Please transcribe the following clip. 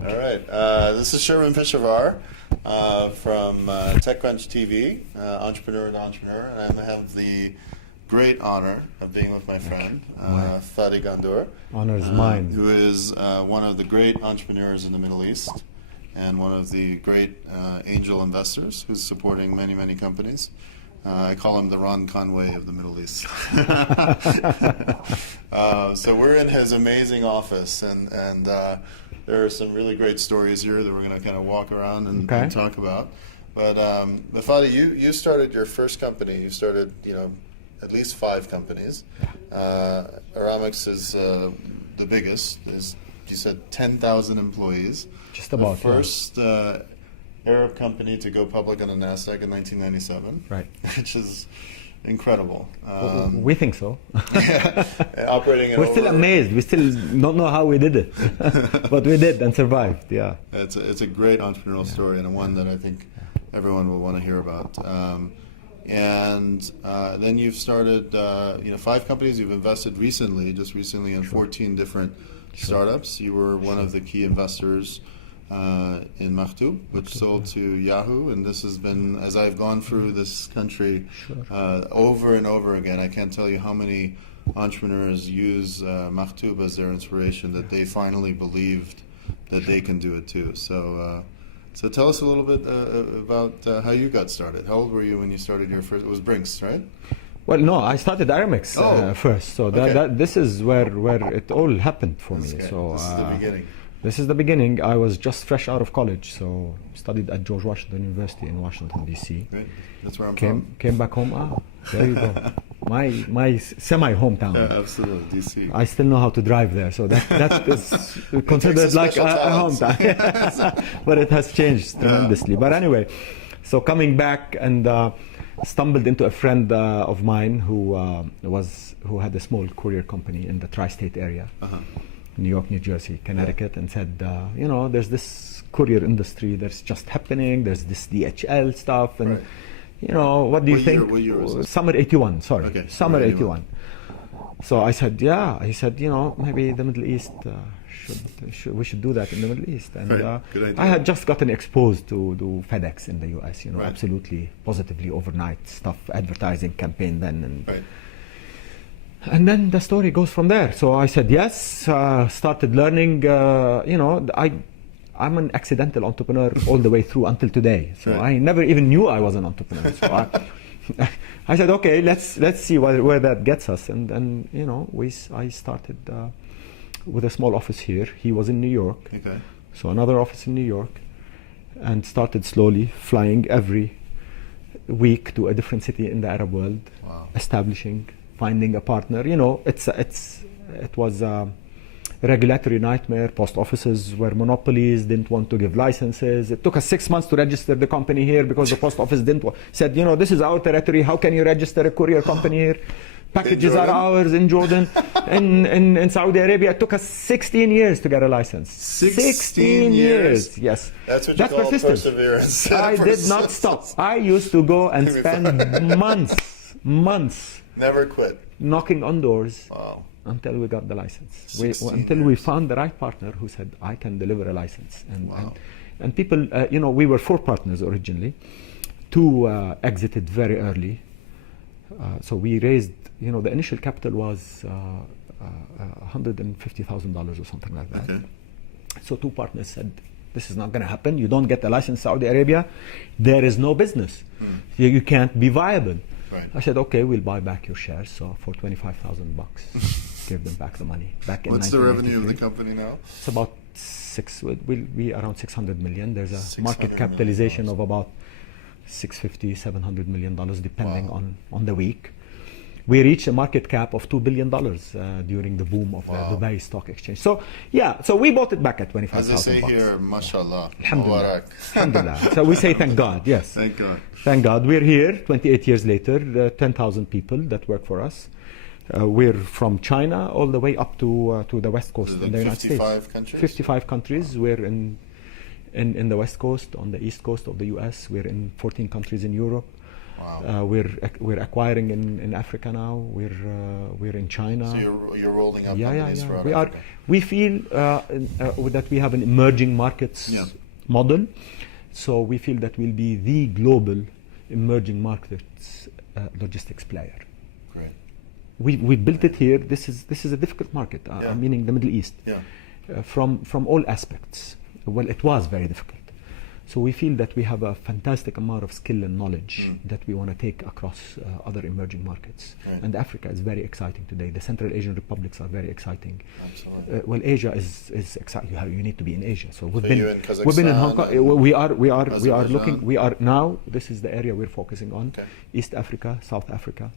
All right. This is Shervin Pishevar from TechCrunch TV, entrepreneur to entrepreneur, and I have the great honor of being with my friend Fadi Ghandour. Honor is mine. Who is one of the great entrepreneurs in the Middle East and one of the great angel investors who's supporting many, many companies. I call him the Ron Conway of the Middle East. So we're in his amazing office, and there are some really great stories here that we're going to kind of walk around and talk about. But Fadi, you started your first company. You started, at least 5 companies. Aramex is the biggest. Is, you said 10,000 employees. Just about. The first Arab company to go public on the NASDAQ in 1997. Right. Which is incredible. We think so. Operating We're still amazed. We still don't know how we did it. But we did and survived, yeah. It's a great entrepreneurial story, and one that I think everyone will want to hear about. And then you've started 5 companies. You've invested just recently in 14 different startups. You were one of the key investors in Maktoub, which sold to Yahoo, and this has been, as I've gone through this country over and over again, I can't tell you how many entrepreneurs use Maktoub as their inspiration, that they finally believed that they can do it too. So tell us a little bit about how you got started. How old were you when you started your first? It was Brinks, right? Well, no, I started Aramex first, so this is where it all happened for me. So this is the beginning. This is the beginning. I was just fresh out of college, so studied at George Washington University in Washington, D.C. Great. That's where I'm from. Came back home. There you go. My semi-hometown. Yeah, absolutely, D.C. I still know how to drive there, so that is considered like a hometown. But it has changed tremendously. But anyway, so coming back and stumbled into a friend of mine who had a small courier company in the tri-state area. New York, New Jersey, Connecticut, and said, there's this courier industry that's just happening. There's this DHL stuff, and what do you think? What year was it? Summer '81. Sorry, okay. Summer '81. So I said, yeah. He said, maybe the Middle East we should do that in the Middle East. And good idea. I had just gotten exposed to FedEx in the U.S. Absolutely, positively overnight stuff, advertising campaign then, and then the story goes from there. So I said yes, started learning. I'm an accidental entrepreneur all the way through until today. So I never even knew I was an entrepreneur. So I said, okay, let's see where that gets us. And then I started with a small office here. He was in New York, so another office in New York, and started slowly flying every week to a different city in the Arab world, establishing. Finding a partner, it was a regulatory nightmare. Post offices were monopolies, didn't want to give licenses. It took us 6 months to register the company here because the post office said, this is our territory. How can you register a courier company here? Packages are ours in Jordan, in Saudi Arabia. It took us 16 years to get a license. 16 years. Yes. That's what you call perseverance. I did not stop. I used to go and spend months. Never quit. Knocking on doors until we got the license. Until we found the right partner who said, I can deliver a license. And people, we were 4 partners originally. 2 exited very early. So we raised, the initial capital was $150,000 or something like that. Okay. So 2 partners said, this is not going to happen. You don't get a license in Saudi Arabia. There is no business. You can't be viable. Right. I said, okay, we'll buy back your shares. So for $25,000, give them back the money. What's the revenue of the company now? It's about will be around 600 million. There's a market capitalization of about $650, $700 million, depending on the week. We reached a market cap of $2 billion during the boom of the Dubai Stock Exchange. So we bought it back at $25,000. As they say here, mashallah. Alhamdulillah. Alhamdulillah. So we say thank God, yes. Thank God. Thank God. We're here 28 years later, 10,000 people that work for us. We're from China all the way up to the West Coast in the United States. 55 countries? 55 countries. We're in the West Coast, on the East Coast of the US. We're in 14 countries in Europe. Wow. We're acquiring in Africa now. We're in China. So you're rolling up Yeah, companies yeah. throughout We Africa. we feel that we have an emerging markets model. So we feel that we'll be the global emerging markets logistics player. Great. We built it here. This is a difficult market. Meaning the Middle East. Yeah. From all aspects. Well, it was very difficult. So we feel that we have a fantastic amount of skill and knowledge that we want to take across other emerging markets. Right. And Africa is very exciting today. The Central Asian republics are very exciting. Absolutely. Well, Asia is exciting. You need to be in Asia. So we've You in been in Hong Kong. We are Azerbaijan. looking. We are now. This is the area we're focusing on. Okay. East Africa, South Africa.